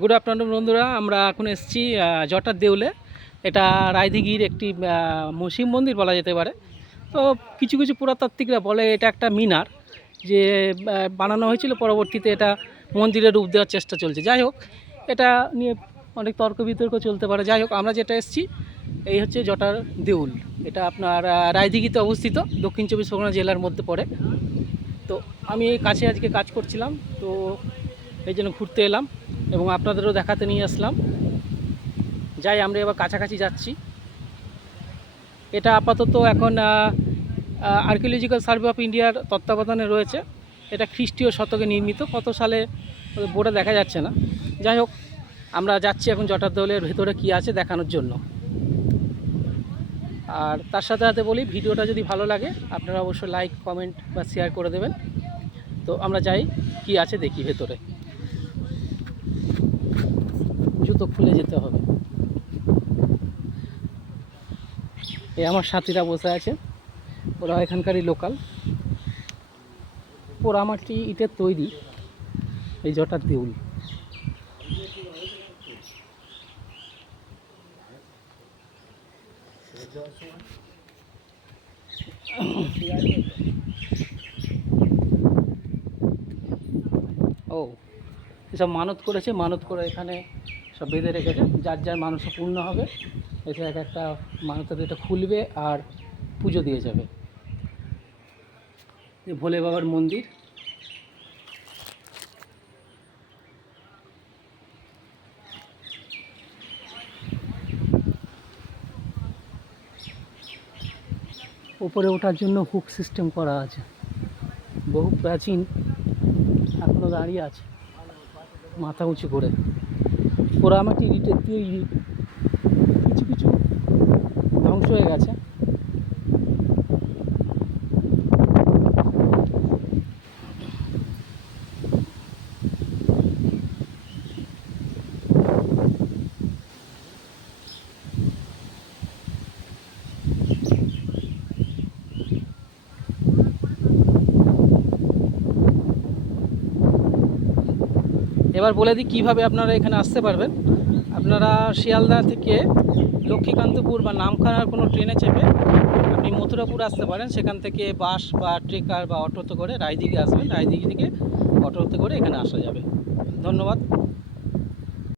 Good afternoon বন্ধুরা, আমরা এখন এসেছি জটার দেউলে। এটা রায়দিঘির একটি শিব মন্দির বলা যেতে পারে। তো কিছু কিছু পুরাতাত্ত্বিকরা বলে এটা একটা মিনার, যে বানানো হয়েছিল, পরবর্তীতে এটা মন্দিরের রূপ দেওয়ার চেষ্টা চলছে। যাই হোক, এটা নিয়ে অনেক তর্ক বিতর্ক চলতে পারে। যাই হোক, আমরা যেটা এসেছি এই হচ্ছে জটার দেউল। এটা আপনার রায়দিঘিতে অবস্থিত, দক্ষিণ চব্বিশ পরগনা জেলার মধ্যে পড়ে। তো আমি এই কাছে আজকে কাজ করছিলাম, তো এই জন্য ঘুরতে এলাম এবং আপনাদেরও দেখাতে নিয়ে আসলাম। যাই, আমরা এবার কাছাকাছি যাচ্ছি। এটা আপাতত এখন আর্কিওলজিক্যাল সার্ভে অফ ইন্ডিয়ার তত্ত্বাবধানে রয়েছে। এটা খ্রিস্টীয় শতকে নির্মিত, কত সালে বোর্ডে দেখা যাচ্ছে না। যাই হোক, আমরা যাচ্ছি এখন জটার দেউলের ভেতরে কী আছে দেখানোর জন্য। আর তার সাথে সাথে বলি, ভিডিওটা যদি ভালো লাগে আপনারা অবশ্যই লাইক, কমেন্ট বা শেয়ার করে দেবেন। তো আমরা যাই, কি আছে দেখি ভেতরে। জুতো খুলে যেতে হবে। এই আমার সাথীরা বসে আছে, ওরা এখানকারই লোকাল। পোড়ামাটি ইটের তৈরি এই জটার দেউল। ও, এসব মানত করেছে, মানত করে এখানে সব বেঁধে রেখেছে। যার যার মানসা পূর্ণ হবে, এসে এক একটা মানতের এটা খুলবে আর পুজো দিয়ে যাবে। যে ভোলে বাবার মন্দির। উপরে ওঠার জন্য হুক সিস্টেম করা আছে, বহু প্রাচীন, এখনও দাঁড়িয়ে আছে মাথা উঁচু করে। পোড়ামাটি ইটের তৈরি, কিছু কিছু ধ্বংস হয়ে গেছে। এবার বলে দিই কীভাবে আপনারা এখানে আসতে পারবেন। আপনারা শিয়ালদা থেকে লক্ষ্মীকান্তপুর বা নামখানার কোনো ট্রেনে চেপে আপনি মথুরাপুর আসতে পারেন। সেখান থেকে বাস বা ট্রেকার বা অটোতে করে রায়দিঘি আসবেন। রায়দিঘি থেকে অটোতে করে এখানে আসা যাবে। ধন্যবাদ।